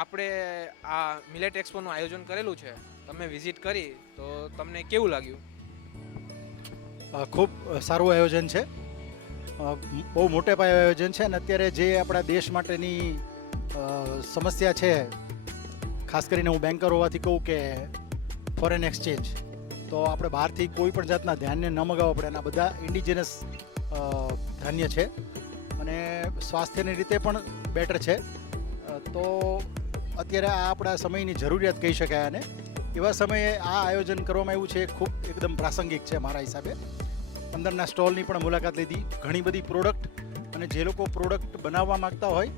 આપણે આ મિલેટ એક્સપોનું આયોજન કરેલું છે, તમે વિઝિટ કરી તો તમને કેવું લાગ્યું? ખૂબ સારું આયોજન છે. બહુ મોટે પાયે આયોજન છે અને અત્યારે જે આપણા દેશ માટેની સમસ્યા છે, ખાસ કરીને હું બેન્કર હોવાથી કહું કે ફોરેન એક્સચેન્જ, તો આપણે બહારથી કોઈ પણ જાતના ધાન્ય ન મગાવવા પડે. અને આ બધા ઇન્ડિજિનસ ધાન્ય છે અને સ્વાસ્થ્યની રીતે પણ બેટર છે. તો અત્યારે આ આપણા સમયની જરૂરિયાત કહી શકાય. અને એવા સમયે આ આયોજન કરવામાં આવ્યું છે, ખૂબ એકદમ પ્રાસંગિક છે મારા હિસાબે. અંદરના સ્ટોલની પણ મુલાકાત લીધી. ઘણી બધી પ્રોડક્ટ અને જે લોકો પ્રોડક્ટ બનાવવા માગતા હોય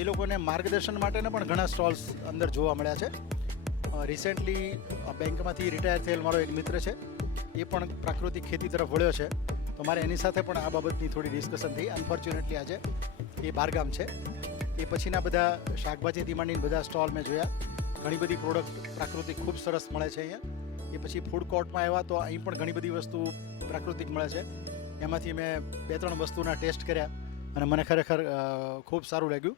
એ લોકોને માર્ગદર્શન માટેના પણ ઘણા સ્ટોલ્સ અંદર જોવા મળ્યા છે. રિસેન્ટલી બેંકમાંથી રિટાયર થયેલ મારો એક મિત્ર છે, એ પણ પ્રાકૃતિક ખેતી તરફ વળ્યો છે, તો મારે એની સાથે પણ આ બાબતની થોડી ડિસ્કશન થઈ. અનફોર્ચ્યુનેટલી આજે એ બહારગામ છે. એ પછીના બધા શાકભાજીથી માંડીને બધા સ્ટોલ મેં જોયા. ઘણી બધી પ્રોડક્ટ પ્રાકૃતિક ખૂબ સરસ મળે છે અહીંયા. એ પછી ફૂડ કોર્ટમાં આવ્યા તો અહીં પણ ઘણી બધી વસ્તુ પ્રાકૃતિક મળે છે. એમાંથી મેં 2-3 વસ્તુના ટેસ્ટ કર્યા અને મને ખરેખર ખૂબ સારું લાગ્યું.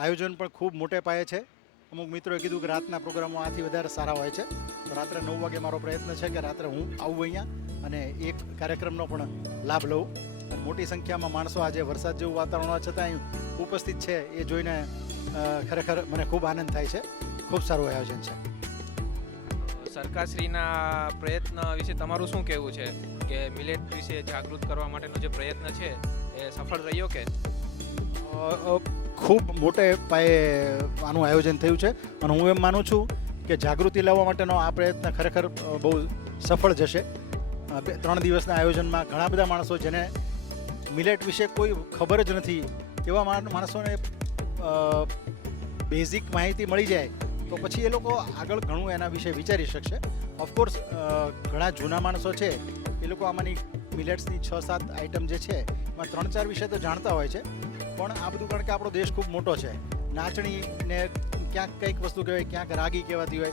આયોજન પણ ખૂબ મોટે પાયે છે. અમુક મિત્રોએ કીધું કે રાતના પ્રોગ્રામો આથી વધારે સારા હોય છે, તો રાત્રે 9 વાગે મારો પ્રયત્ન છે કે રાત્રે હું આવું અહીંયા અને એક કાર્યક્રમનો પણ લાભ લઉં. અને મોટી સંખ્યામાં માણસો આજે વરસાદ જેવું વાતાવરણ હોવા છતાં અહીં ઉપસ્થિત છે એ જોઈને ખરેખર મને ખૂબ આનંદ થાય છે. ખૂબ સારું આયોજન છે. સરકારશ્રીના પ્રયત્ન વિશે તમારું શું કહેવું છે કે મિલેટ વિશે જાગૃત કરવા માટેનો જે પ્રયત્ન છે એ સફળ રહ્યો કે? ખૂબ મોટે પાયે આનું આયોજન થયું છે અને હું એમ માનું છું કે જાગૃતિ લાવવા માટેનો આ પ્રયત્ન ખરેખર બહુ સફળ જશે. 3 દિવસના આયોજનમાં ઘણા બધા માણસો જેને મિલેટ વિશે કોઈ ખબર જ નથી એવા માણસોને બેઝિક માહિતી મળી જાય તો પછી એ લોકો આગળ ઘણું એના વિશે વિચારી શકશે. ઓફકોર્સ ઘણા જૂના માણસો છે એ લોકો આમાંની મિલેટ્સની 6-7 આઇટમ જે છે એમાં 3-4 વિશે તો જાણતા હોય છે, પણ આ બધું કારણ કે આપણો દેશ ખૂબ મોટો છે. નાચણીને ક્યાંક કંઈક વસ્તુ કહેવાય, ક્યાંક રાગી કહેવાતી હોય,